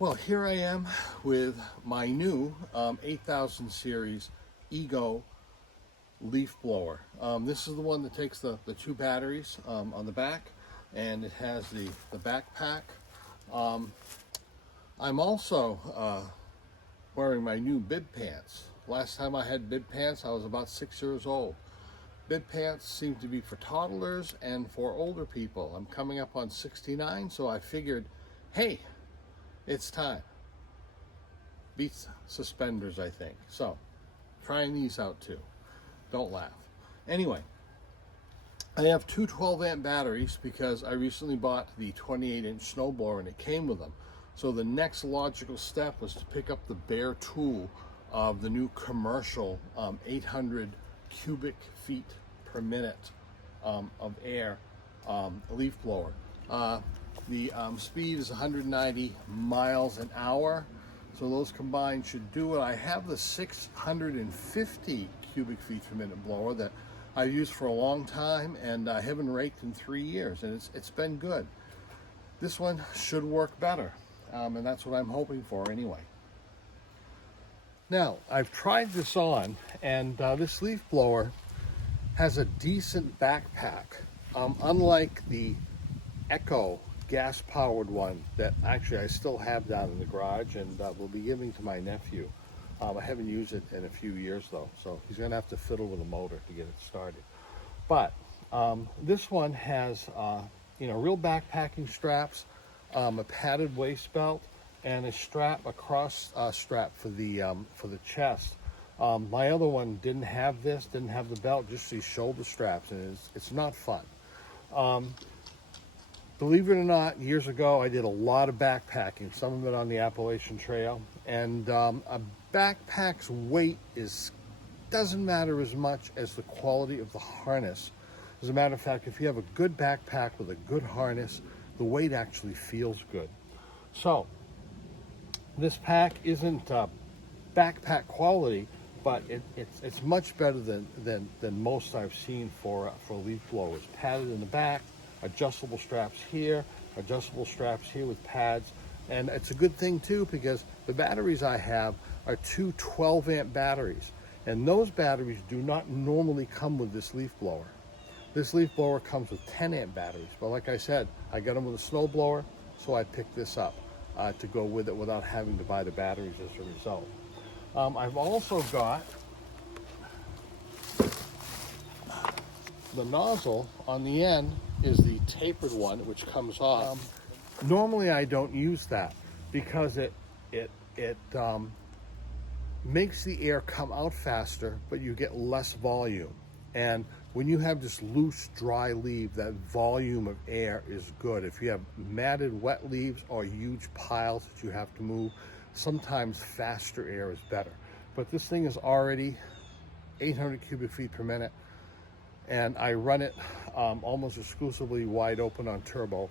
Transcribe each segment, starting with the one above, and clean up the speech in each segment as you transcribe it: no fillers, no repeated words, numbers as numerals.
Well, here I am with my new 8000 series Ego leaf blower. This is the one that takes the two batteries on the back, and it has the backpack. I'm also wearing my new bib pants. Last time I had bib pants, I was about 6 years old. Bib pants seem to be for toddlers and for older people. I'm coming up on 69, so I figured, hey, it's time. Beats suspenders, I think. So, trying these out too. Don't laugh. Anyway, I have two 12-amp batteries because I recently bought the 28-inch snowblower and it came with them. So the next logical step was to pick up the bare tool of the new commercial 800 cubic feet per minute of air leaf blower. The speed is 190 miles an hour, so those combined should do it. I have the 650 cubic feet per minute blower that I've used for a long time, and I haven't raked in 3 years, and it's been good. This one should work better, and that's what I'm hoping for anyway. Now, I've tried this on, and this leaf blower has a decent backpack, unlike the Echo gas-powered one that actually I still have down in the garage and will be giving to my nephew. I haven't used it in a few years though, so he's gonna have to fiddle with a motor to get it started. But this one has real backpacking straps, a padded waist belt, and a strap, a cross strap for the chest. My other one didn't have this, didn't have the belt, just these shoulder straps, and it's not fun. Believe it or not, years ago I did a lot of backpacking, some of it on the Appalachian Trail, and a backpack's weight doesn't matter as much as the quality of the harness. As a matter of fact, if you have a good backpack with a good harness, the weight actually feels good. So, this pack isn't backpack quality, but it's much better than most I've seen for leaf blowers. Padded in the back, adjustable straps here with pads, and it's a good thing too because the batteries I have are two 12-amp batteries, and those batteries do not normally come with this leaf blower. This leaf blower comes with 10-amp batteries, but like I said, I got them with a snow blower, so I picked this up to go with it without having to buy the batteries as a result. I've also got the nozzle on the end is the tapered one, which comes off. Normally I don't use that because it makes the air come out faster, but you get less volume. And when you have this loose, dry leaf, that volume of air is good. If you have matted wet leaves or huge piles that you have to move, sometimes faster air is better. But this thing is already 800 cubic feet per minute, and I run it almost exclusively wide open on turbo.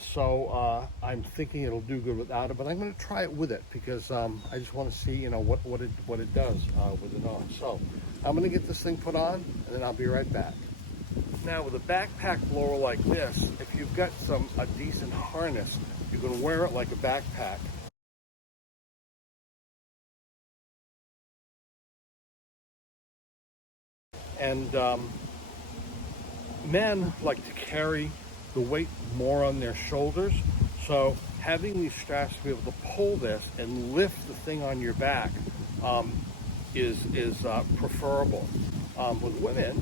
So I'm thinking it'll do good without it, but I'm going to try it with it because I just want to see, what it does with it on. So I'm going to get this thing put on, and then I'll be right back. Now, with a backpack blower like this, if you've got a decent harness, you can wear it like a backpack. And men like to carry the weight more on their shoulders, so having these straps to be able to pull this and lift the thing on your back is preferable. With women,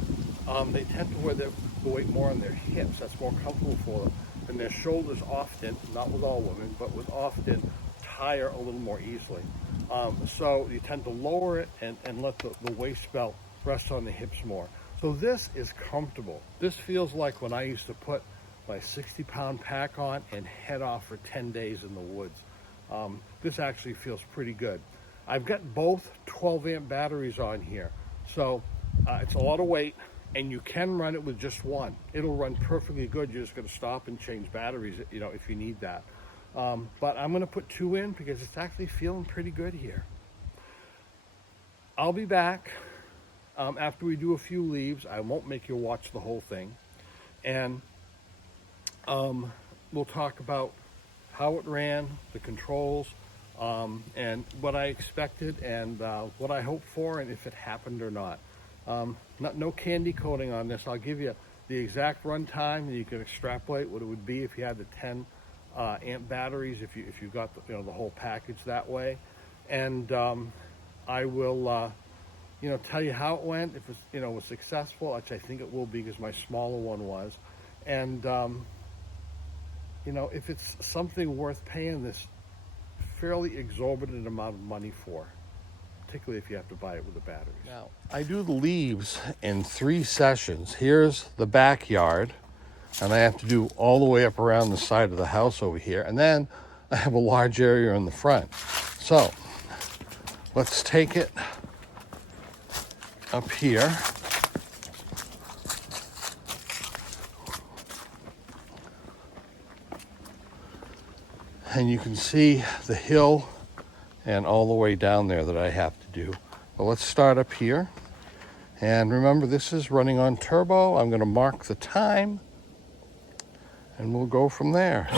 they tend to wear the weight more on their hips. That's more comfortable for them. And their shoulders often, not with all women, but with often, tire a little more easily. So you tend to lower it and let the waist belt rest on the hips more. So this is comfortable. This feels like when I used to put my 60-pound pack on and head off for 10 days in the woods. This actually feels pretty good. I've got both 12-amp batteries on here, so it's a lot of weight, and you can run it with just one. It'll run perfectly good. You're just going to stop and change batteries, if you need that. But I'm going to put two in because it's actually feeling pretty good here. I'll be back after we do a few leaves. I won't make you watch the whole thing, and we'll talk about how it ran, the controls, and what I expected and what I hoped for, and if it happened or not. No candy coating on this. I'll give you the exact run time, and you can extrapolate what it would be if you had the 10 amp batteries, if you got the whole package that way. And I will tell you how it went, if it's was successful, which I think it will be because my smaller one was, and if it's something worth paying this fairly exorbitant amount of money for, particularly if you have to buy it with the batteries. Now, I do the leaves in 3 sessions. Here's the backyard, and I have to do all the way up around the side of the house over here, and then I have a large area in the front. So let's take it up here. And you can see the hill and all the way down there that I have to do. But let's start up here. And remember, this is running on turbo. I'm going to mark the time, and we'll go from there.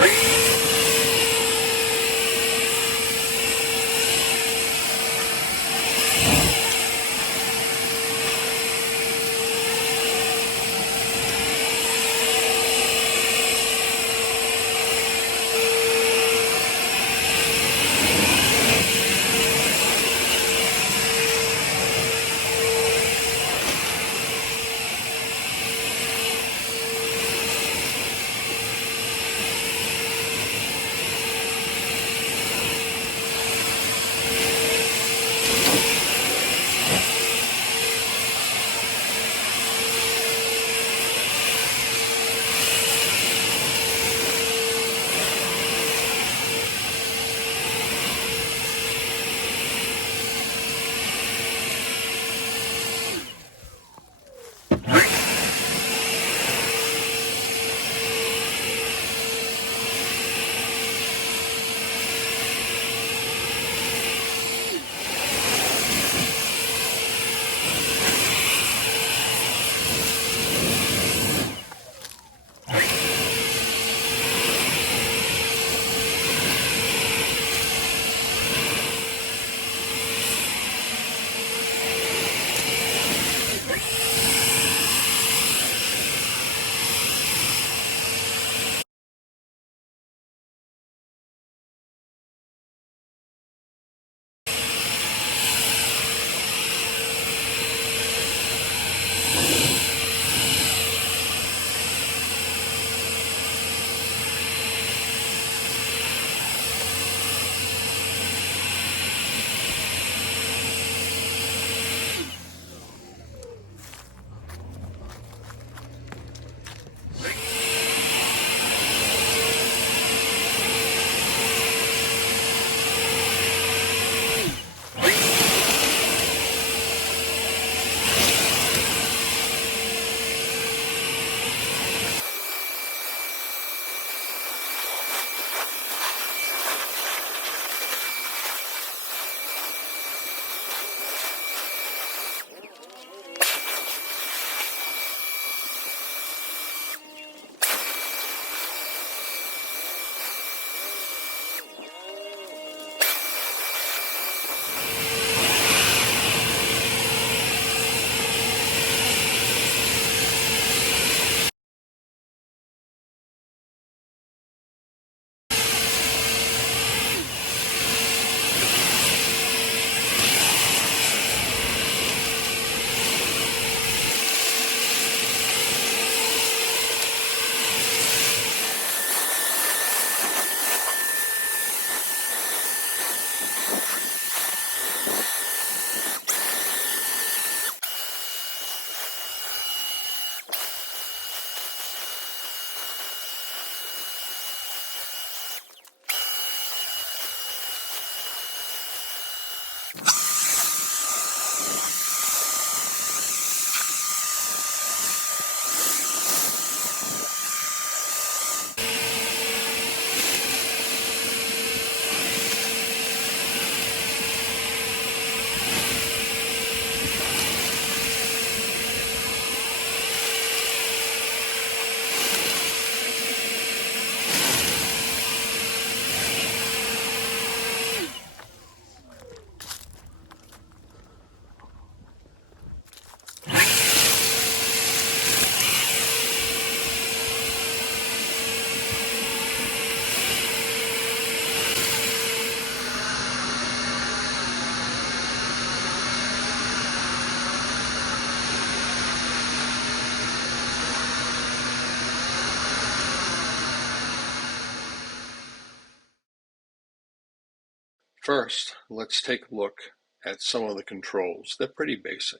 First, let's take a look at some of the controls. They're pretty basic.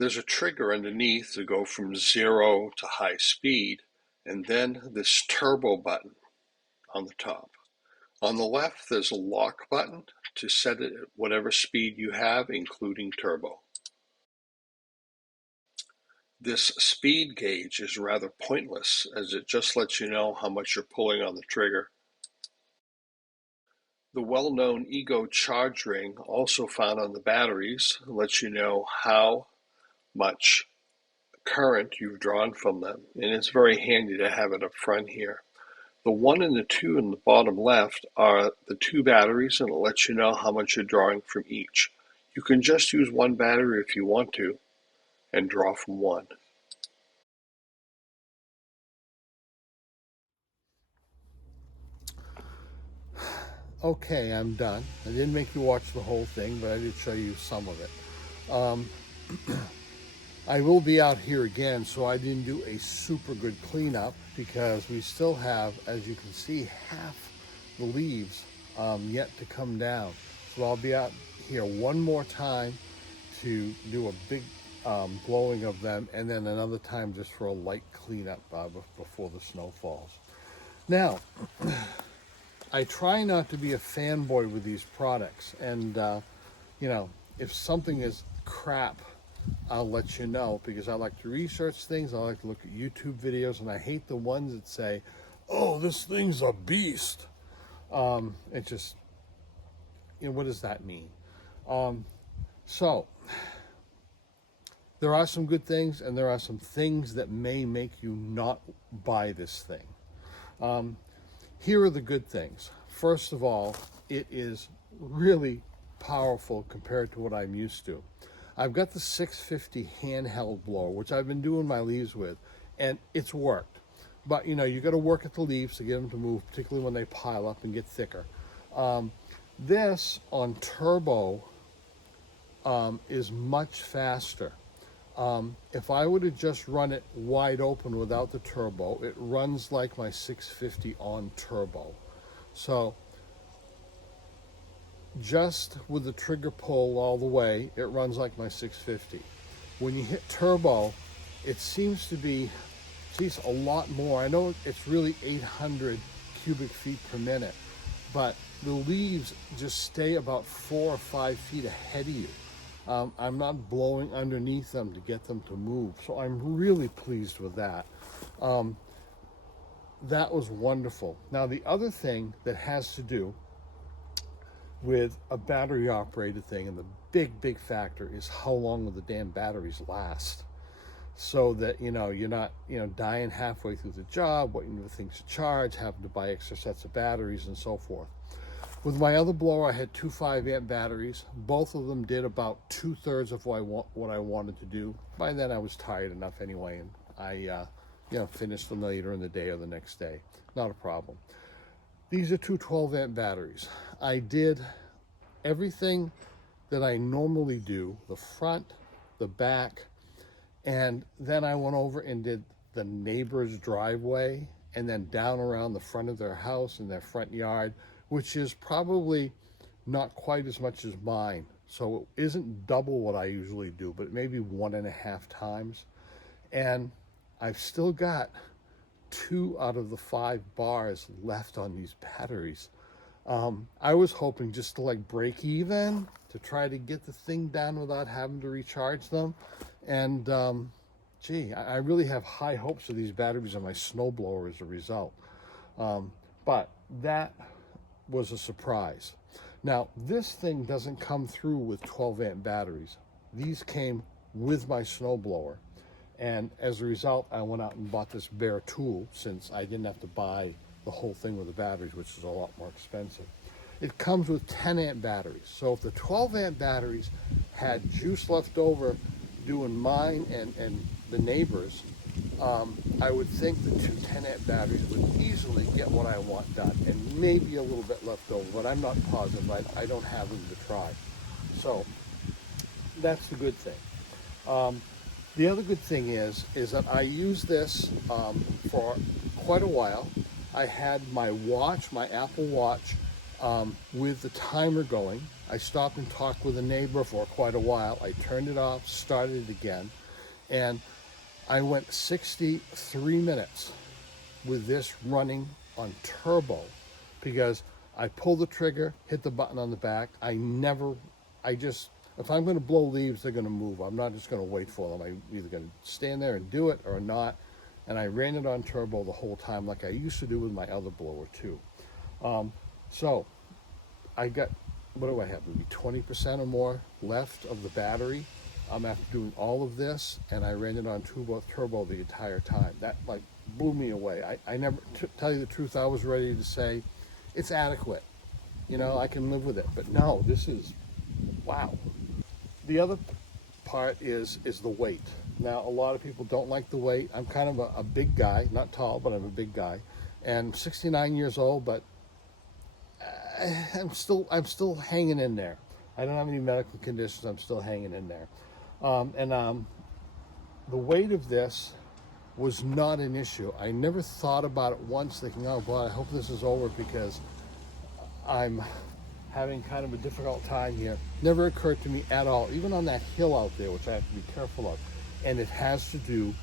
There's a trigger underneath to go from 0 to high speed, and then this turbo button on the top. On the left, there's a lock button to set it at whatever speed you have, including turbo. This speed gauge is rather pointless, as it just lets you know how much you're pulling on the trigger. The well-known ego charge ring, also found on the batteries, lets you know how much current you've drawn from them, and it's very handy to have it up front here. The 1 and the 2 in the bottom left are the 2 batteries, and it lets you know how much you're drawing from each. You can just use 1 battery if you want to, and draw from 1. Okay, I'm done. I didn't make you watch the whole thing, but I did show you some of it. I will be out here again, so I didn't do a super good cleanup because we still have, as you can see, half the leaves yet to come down. So I'll be out here one more time to do a big blowing of them, and then another time just for a light cleanup before the snow falls. Now, I try not to be a fanboy with these products, and you know, if something is crap, I'll let you know, because I like to research things. I like to look at YouTube videos, and I hate the ones that say, "Oh, this thing's a beast." It just, you know, what does that mean? So there are some good things, and there are some things that may make you not buy this thing. Here are the good things. First of all, it is really powerful compared to what I'm used to. I've got the 650 handheld blower, which I've been doing my leaves with, and it's worked. But, you know, you got to work at the leaves to get them to move, particularly when they pile up and get thicker. This on turbo is much faster. If I would have just run it wide open without the turbo, it runs like my 650 on turbo. So just with the trigger pull all the way, it runs like my 650. When you hit turbo, it seems to be, geez, a lot more. I know it's really 800 cubic feet per minute, but the leaves just stay about 4 or 5 feet ahead of you. I'm not blowing underneath them to get them to move, so I'm really pleased with that. That was wonderful. Now, the other thing that has to do with a battery operated thing, and the big factor, is how long will the damn batteries last, so that, you know, you're not, you know, dying halfway through the job, waiting for things to charge, having to buy extra sets of batteries and so forth. With my other blower, I had 2 5-amp batteries. Both of them did about 2/3 of what I wanted to do. By then, I was tired enough anyway, and I, you know, finished them later in the day or the next day. Not a problem. These are 2 12-amp batteries. I did everything that I normally do: the front, the back, and then I went over and did the neighbor's driveway, and then down around the front of their house and their front yard, which is probably not quite as much as mine. So it isn't double what I usually do, but maybe 1.5 times. And I've still got 2 out of the 5 bars left on these batteries. I was hoping just to like break even, to try to get the thing down without having to recharge them. And gee, I really have high hopes for these batteries on my snowblower as a result. But that was a surprise. Now, this thing doesn't come through with 12-amp batteries. These came with my snowblower, and as a result, I went out and bought this bare tool, since I didn't have to buy the whole thing with the batteries, which is a lot more expensive. It comes with 10-amp batteries, so if the 12-amp batteries had juice left over doing mine and the neighbors, I would think the 2 10-amp batteries would easily get what I want done, and maybe a little bit left over, but I'm not positive. I don't have them to try. So that's the good thing. The other good thing is that I used this for quite a while. I had my watch, my Apple Watch, with the timer going. I stopped and talked with a neighbor for quite a while. I turned it off, started it again, and I went 63 minutes with this running on turbo because I pulled the trigger, hit the button on the back. If I'm going to blow leaves, they're going to move. I'm not just going to wait for them. I'm either going to stand there and do it or not. And I ran it on turbo the whole time like I used to do with my other blower too. So I got, what do I have, maybe 20% or more left of the battery after doing all of this, and I ran it on turbo the entire time. That like blew me away. I never, to tell you the truth, I was ready to say it's adequate. You know, I can live with it. But no, this is, wow. The other part is the weight. Now, a lot of people don't like the weight. I'm kind of a big guy, not tall, but I'm a big guy, and 69 years old, but I'm still hanging in there. I don't have any medical conditions. I'm still hanging in there. The weight of this was not an issue. I never thought about it once, thinking, oh boy, I hope this is over because I'm having kind of a difficult time here. Never occurred to me at all, even on that hill out there, which I have to be careful of. And it has to do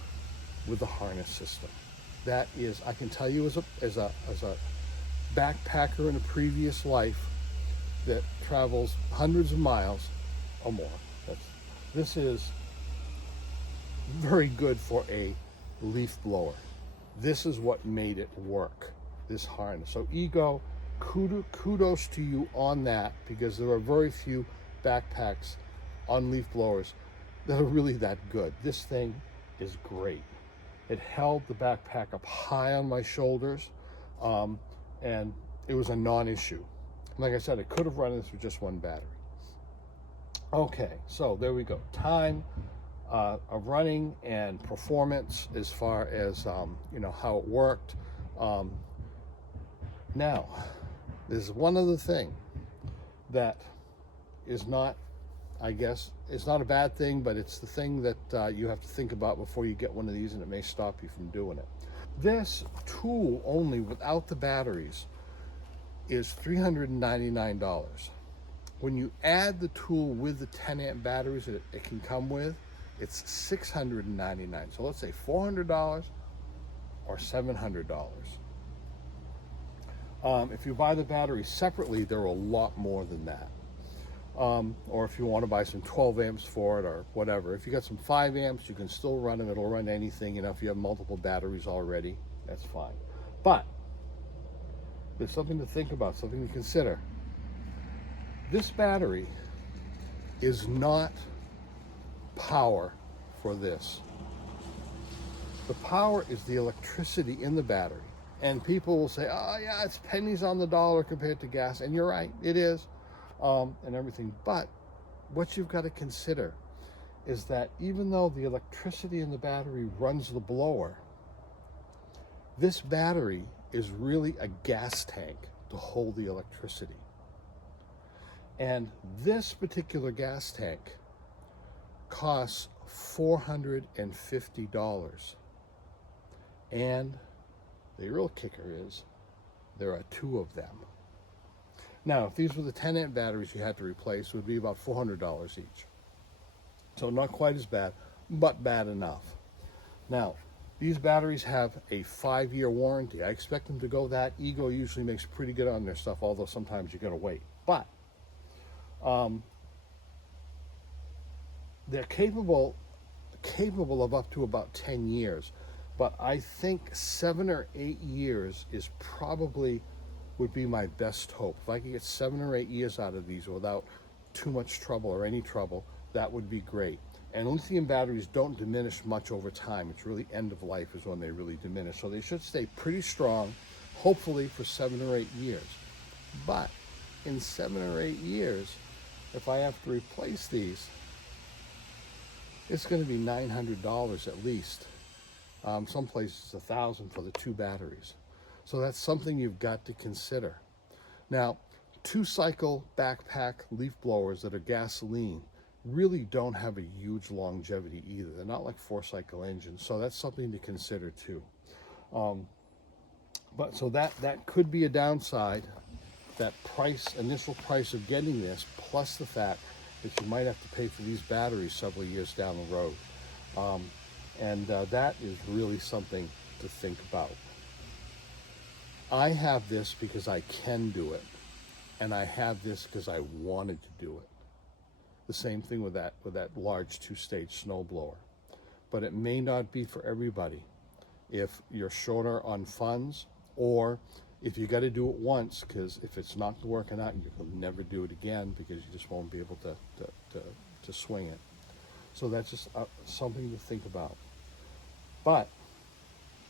with the harness system. That is, I can tell you as a backpacker in a previous life that travels hundreds of miles or more. This is very good for a leaf blower. This is what made it work, this harness. So Ego, kudos to you on that, because there are very few backpacks on leaf blowers that are really that good. This thing is great. It held the backpack up high on my shoulders, and it was a non-issue. Like I said, I could have run this with just one battery. Okay, so there we go. Time of running and performance as far as you know, how it worked. Now, there's one other thing that is not, I guess, it's not a bad thing, but it's the thing that you have to think about before you get one of these, and it may stop you from doing it. This tool only without the batteries is $399. When you add the tool with the 10 amp batteries that it can come with, it's $699. So let's say $400 or $700. If you buy the batteries separately, they're a lot more than that. Or if you want to buy some 12 amps for it or whatever. If you got some 5 amps, you can still run them. It'll run anything. You know, if you have multiple batteries already, that's fine. But there's something to think about, something to consider. This battery is not power for this. The power is the electricity in the battery. And people will say, oh yeah, it's pennies on the dollar compared to gas. And you're right, it is, and everything. But what you've got to consider is that even though the electricity in the battery runs the blower, this battery is really a gas tank to hold the electricity. And this particular gas tank costs $450. And the real kicker is there are 2 of them. Now, if these were the 10 amp batteries you had to replace, it would be about $400 each. So not quite as bad, but bad enough. Now, these batteries have a 5-year warranty. I expect them to go that. Ego usually makes pretty good on their stuff, although sometimes you gotta wait. But they're capable of up to about 10 years. But I think 7 or 8 years is probably would be my best hope. If I could get 7 or 8 years out of these without too much trouble or any trouble, that would be great. And lithium batteries don't diminish much over time. It's really end of life is when they really diminish. So they should stay pretty strong, hopefully for 7 or 8 years. But in 7 or 8 years, if I have to replace these, it's going to be $900 at least. Some places $1,000 for the 2 batteries. So that's something you've got to consider. Now, 2-cycle backpack leaf blowers that are gasoline really don't have a huge longevity either. They're not like 4-cycle engines, so that's something to consider too. But so that could be a downside that initial price of getting this, plus the fact that you might have to pay for these batteries several years down the road. That is really something to think about. I have this because I can do it, and I have this because I wanted to do it. The same thing with that large 2-stage snowblower. But it may not be for everybody. If you're shorter on funds, or if you got to do it once, because if it's not working out, you'll never do it again because you just won't be able to swing it. So that's just something to think about. But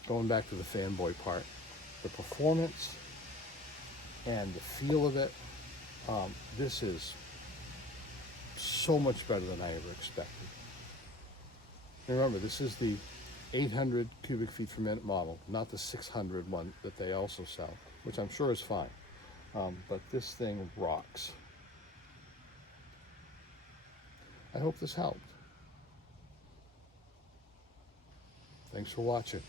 going back to the fanboy part, the performance and the feel of it, this is so much better than I ever expected. Remember, this is the 800 cubic feet per minute model, not the 600 one that they also sell, which I'm sure is fine. But this thing rocks. I hope this helped. Thanks for watching.